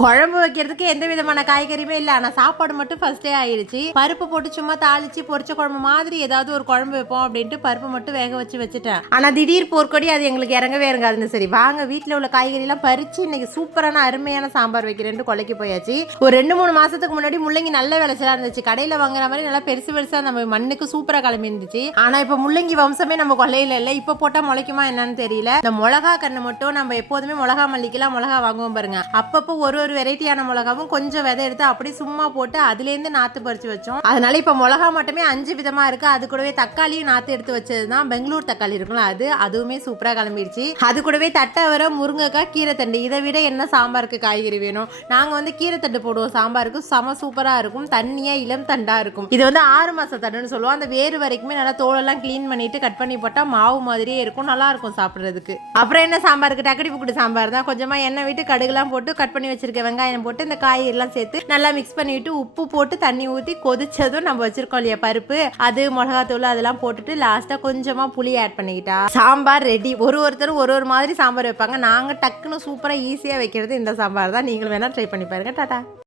குழம்பு வைக்கிறதுக்கு எந்த விதமான காய்கறியுமே இல்லை, ஆனால் சாப்பாடு மட்டும் ஃபர்ஸ்டே ஆயிடுச்சு. பருப்பு போட்டு சும்மா தாளிச்சு பொரிச்ச குழம்பு மாதிரி ஏதாவது ஒரு குழம்பு வைப்போம் அப்படின்ட்டு பருப்பு மட்டும் வேக வச்சுட்டேன். ஆனால் திடீர் போர்க்கொடி அது எங்களுக்கு இறங்கவே இறங்காதுன்னு சரி வாங்க வீட்டில் உள்ள காய்கறிலாம் பறிச்சு இன்னைக்கு சூப்பரான அருமையான சாம்பார் வைக்கிறேன்ட்டு கொலைக்கு போயாச்சு. ஒரு 2-3 மாசத்துக்கு முன்னாடி முள்ளங்கி நல்ல விளைச்சலா இருந்துச்சு. கடையில் வாங்குற மாதிரி நல்லா பெருசு பெருசா நம்ம மண்ணுக்கு சூப்பராக கிளம்பி இருந்துச்சு. ஆனால் இப்போ முள்ளங்கி வம்சமே நம்ம கொள்ளையில இல்லை. இப்போ போட்டால் முளைக்குமா என்னன்னு தெரியல. இந்த மிளகா கண்ணு மட்டும் நம்ம எப்போதுமே மிளகா மல்லிக்கெல்லாம் மிளகா வாங்குவோம் பாருங்க, அப்பப்போ ஒரு வெரைட்டியான மிளகாவும் கொஞ்சம் விதை எடுத்து அப்படி சும்மா போட்டு அதுலேருந்து நாத்து பறிச்சு வச்சோம். அதனால இப்போ மிளகா மட்டுமே 5 விதமா இருக்கு. அது கூடவே தக்காளியும் நாத்து எடுத்து வச்சதுதான் பெங்களூர் தக்காளி இருக்கும்ல, அதுவுமே சூப்பரா கிளம்பிடுச்சு. அது கூடவே தட்டவரை, முருங்கைக்காய், கீரைத்தண்டு. இதை விட என்ன சாம்பாருக்கு காய்கறி வேணும்? நாங்க வந்து கீரைத்தண்டு போடுவோம் சாம்பாருக்கு, செம சூப்பரா இருக்கும். தண்ணியா இளம் தண்டா இருக்கும். இது வந்து 6 மாச தண்டுன்னு சொல்லுவோம். அந்த வேறு வரைக்குமே நல்லா தோலெல்லாம் கிளீன் பண்ணிட்டு கட் பண்ணி போட்டா மாவு மாதிரியே இருக்கும், நல்லா இருக்கும் சாப்பிட்றதுக்கு. அப்புறம் என்ன சாம்பாருக்கு டக்கடி புக்குடு சாம்பார் தான். கொஞ்சமா எண்ணெய் விட்டு கடுகுலாம் போட்டு கட் பண்ணி வச்சிருக்க வெங்காயம் போட்டு இந்த காயெல்லாம் சேர்த்து நல்லா மிக்ஸ் பண்ணிட்டு உப்பு போட்டு தண்ணி ஊற்றி கொதிச்சதும் நம்ம வச்சிருக்கோம் இல்லையா பருப்பு, அது மிளகாத்தூள் அதெல்லாம் போட்டுட்டு லாஸ்ட்டாக கொஞ்சமாக புளி ஆட் பண்ணிக்கிட்டா சாம்பார் ரெடி. ஒருத்தரும் ஒரு மாதிரி சாம்பார் வைப்பாங்க. நாங்கள் டக்குன்னு சூப்பராக ஈஸியாக வைக்கிறது இந்த சாம்பார் தான். நீங்களும் வேணால் ட்ரை பண்ணி பாருங்க. டாடா.